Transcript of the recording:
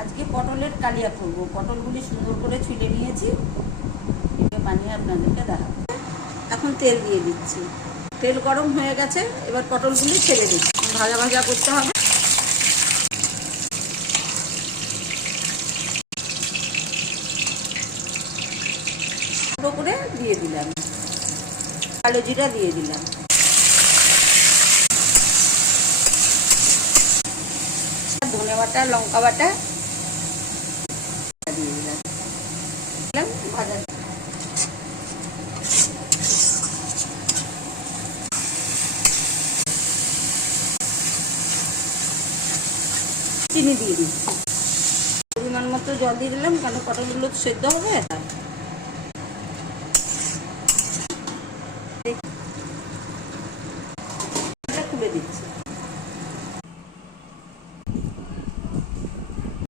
আজকে পটলের কালিয়া করব। পটলগুলি সুন্দর করে ছুলে নিয়েছি, এটা বানিয়ে আপনাদেরকে দেখাবো। এখন তেল দিয়ে দিচ্ছি, তেল গরম হয়ে গেছে, এবার পটলগুলি ছেড়ে দিচ্ছি। ভাজা ভাজা করতে হবে। ছোটো করে দিয়ে দিলাম, কালো জিরা দিয়ে দিলাম, ধনে বাটা, লঙ্কা বাটা দিয়ে দিলাম, ভাজা চিনি দিয়ে দিচ্ছি, পরিমাণ মতো জল দিয়ে দিলাম, কারণ পটলগুলো সেদ্ধ হবে।